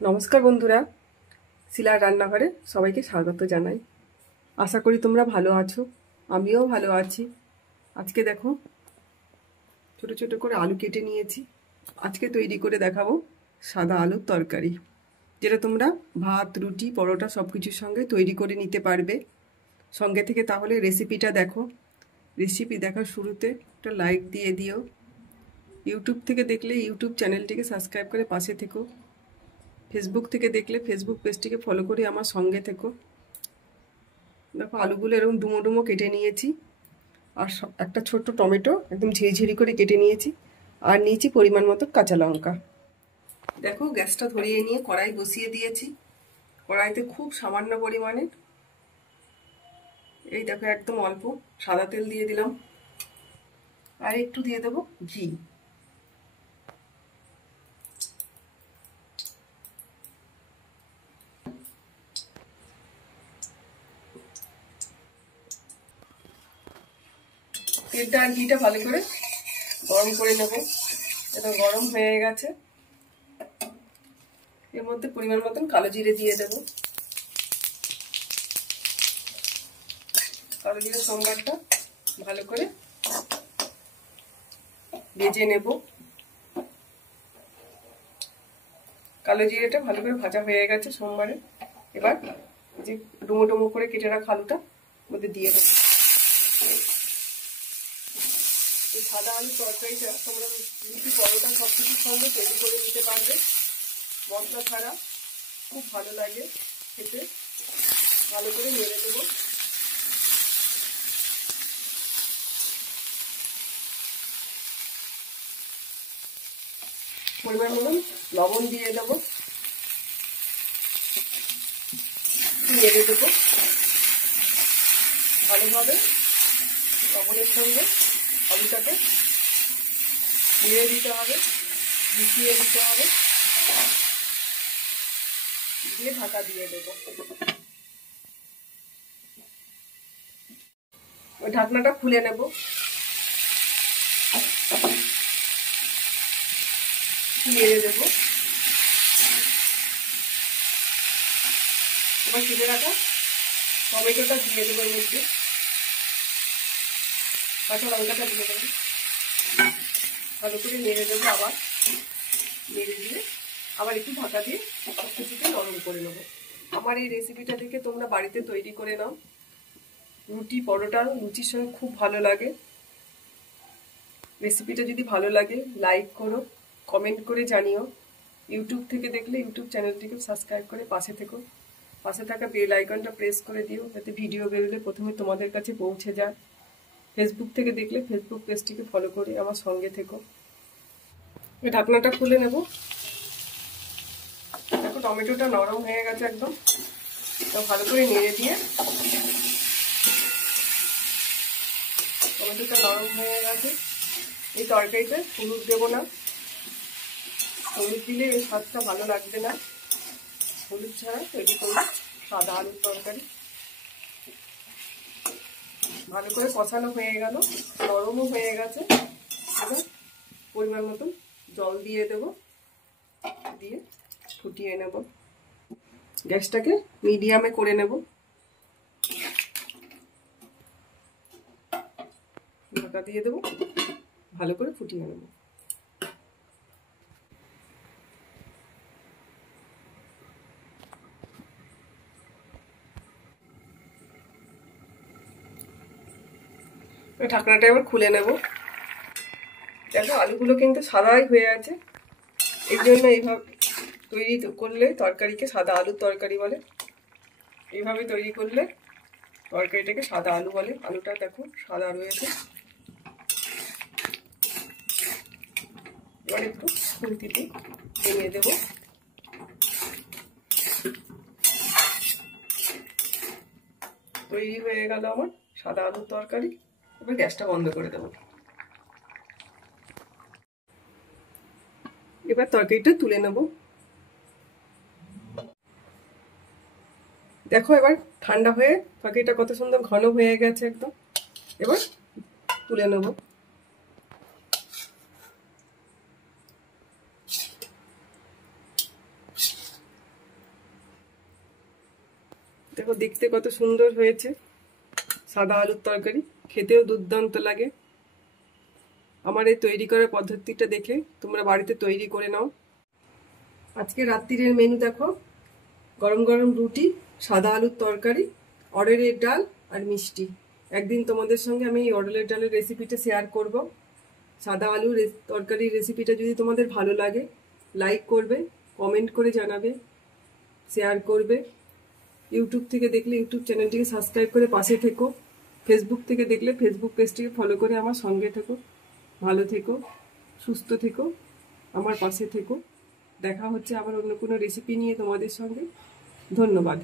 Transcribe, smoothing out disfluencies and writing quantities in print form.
নমস্কার বন্ধুরা, শিলার রান্নাঘরে সবাইকে স্বাগত জানাই। আশা করি তোমরা ভালো আছো, আমিও ভালো আছি। আজকে দেখো ছোট ছোট করে আলু কেটে নিয়েছি। আজকে তৈরি করে দেখাবো সাদা আলুর তরকারি, যেটা তোমরা ভাত, রুটি, পরোটা সব কিছুর সঙ্গে তৈরি করে নিতে পারবে। সঙ্গে থেকে তাহলে রেসিপিটা দেখো। রেসিপি দেখার শুরুতে একটা লাইক দিয়ে দিও। ইউটিউব থেকে দেখলে ইউটিউব চ্যানেলটিকে সাবস্ক্রাইব করে পাশে থেকো। ফেসবুক থেকে দেখলে ফেসবুক পেজটিকে ফলো করে আমার সঙ্গে থেকো। দেখো আলুগুলো এরকম ডুমো ডুমো কেটে নিয়েছি, আর একটা ছোট্ট টমেটো একদম ঝিরিঝিরি করে কেটে নিয়েছি, আর নিয়েছি পরিমাণ মতো কাঁচা লঙ্কা। দেখো গ্যাসটা ধরিয়ে নিয়ে কড়াই বসিয়ে দিয়েছি। কড়াইতে খুব সামান্য পরিমাণে, এই দেখো একদম অল্প সাদা তেল দিয়ে দিলাম, আর একটু দিয়ে দেবো ঘি। তেলটা আর ঘিটা ভালো করে গরম করে নেব। এটা গরম হয়ে গেছে, এর মধ্যে পরিমাণ মতন কালো জিরে দিয়ে দেবো। কালো জিরে সম্বারটা ভালো করে ভেজে নেব। কালো জিরেটা ভালো করে ভাজা হয়ে গেছে সোমবারে। এবার যে ডুমো ডুমো করে কেটে রাখা আলুটা মধ্যে দিয়ে দেবো। এই সাদা আলু তরকারিটা তোমরা রুটি, পরোটা সব কিছুর সঙ্গে তৈরি করে নিতে পারবে। মশলা ছাড়া খুব ভালো লাগে খেতে। ভালো করে নেড়ে দেবো। পরিমাণ মতন লবণ দিয়ে দেবো, নেড়ে দেবো ভালোভাবে। লবণের সঙ্গে আলুটাকে নেড়ে দিতে হবে, মিশিয়ে দিতে হবে, দিয়ে ঢাকা দিয়ে দেবো। ওই ঢাকনাটা খুলে নেব। নেড়ে দেবো। এবার কেটে রাখা টমেটোটা দিয়ে দেবো, এর মধ্যে কাঁচা লঙ্কাটা দিয়ে দেবো। ভালো করে নেড়ে দেবো, আবার নেড়ে দিয়ে আবার একটু ঢাকা দিয়ে কিছুটা নরম করে নেবো। আমার এই রেসিপিটা থেকে তোমরা বাড়িতে তৈরি করে নাও। রুটি, পরোটা, লুচির সঙ্গে খুব ভালো লাগে। রেসিপিটা যদি ভালো লাগে লাইক করো, কমেন্ট করে জানিও। ইউটিউব থেকে দেখলে ইউটিউব চ্যানেলটিকে সাবস্ক্রাইব করে পাশে থেকো। পাশে থাকা বেল আইকনটা প্রেস করে দিও, যাতে ভিডিও বেরোলে প্রথমে তোমাদের কাছে পৌঁছে যায়। ফেসবুক থেকে দেখলে ফেসবুক পেজটিকে ফলো করে আমার সঙ্গে থেকো। ঢাকনাটা খুলে নেব। দেখো টমেটোটা নরম হয়ে গেছে একদম। তো ভালো করে নেড়ে দিয়ে, টমেটোটা নরম হয়ে গেছে। এই তরকারিতে হলুদ দেবো না, হলুদ দিলে এই স্বাদটা ভালো লাগবে না। হলুদ ছাড়া তৈরি করব সাদা আলুর তরকারি। ভালো করে কষানো হয়ে গেল, নরমও হয়ে গেছে। এবার পরিমাণ মতন জল দিয়ে দেব, দিয়ে ফুটিয়ে নেব। গ্যাসটাকে মিডিয়ামে করে নেব। ঢাকা দিয়ে দেবো, ভালো করে ফুটিয়ে নেব। ঢাকনাটা এবার খুলে নেব। দেখো আলুগুলো কিন্তু সাদাই হয়ে আছে। এই জন্য এইভাবে তৈরি করলে তরকারিকে সাদা আলুর তরকারি বলে। এইভাবে তৈরি করলে তরকারিটাকে সাদা আলু বলে। আলুটা দেখো সাদা রয়েছে। এবার একটু খুন্তিতে ভেঙে দেব। তৈরি হয়ে গেল আমার সাদা আলুর তরকারি। এবার গ্যাসটা বন্ধ করে দেবো। এবার তরকারিটা তুলে নেব। দেখো এবার ঠান্ডা হয়ে তরকারিটা কত সুন্দর ঘন হয়ে গেছে একদম। এবার তুলে নেব। দেখো দেখতে কত সুন্দর হয়েছে সাদা আলুর তরকারি, খেতেও দুর্দান্ত লাগে। আমার এই তৈরি করার পদ্ধতিটা দেখে তোমরা বাড়িতে তৈরি করে নাও। আজকে রাত্রিরের মেনু দেখো, গরম গরম রুটি, সাদা আলুর তরকারি, অড়হরের ডাল আর মিষ্টি। একদিন তোমাদের সঙ্গে আমি এই অড়হরের ডালের রেসিপিটা শেয়ার করব। সাদা আলুর তরকারির রেসিপিটা যদি তোমাদের ভালো লাগে লাইক করবে, কমেন্ট করে জানাবে, শেয়ার করবে। ইউটিউব থেকে দেখলে ইউটিউব চ্যানেলটিকে সাবস্ক্রাইব করে পাশে থেকো। ফেসবুক থেকে দেখলে ফেসবুক পেজটিকে ফলো করে আমার সঙ্গে থেকো। ভালো থেকো, সুস্থ থেকো, আমার পাশে থেকো। দেখা হচ্ছে আবার অন্য কোনো রেসিপি নিয়ে তোমাদের সঙ্গে। ধন্যবাদ।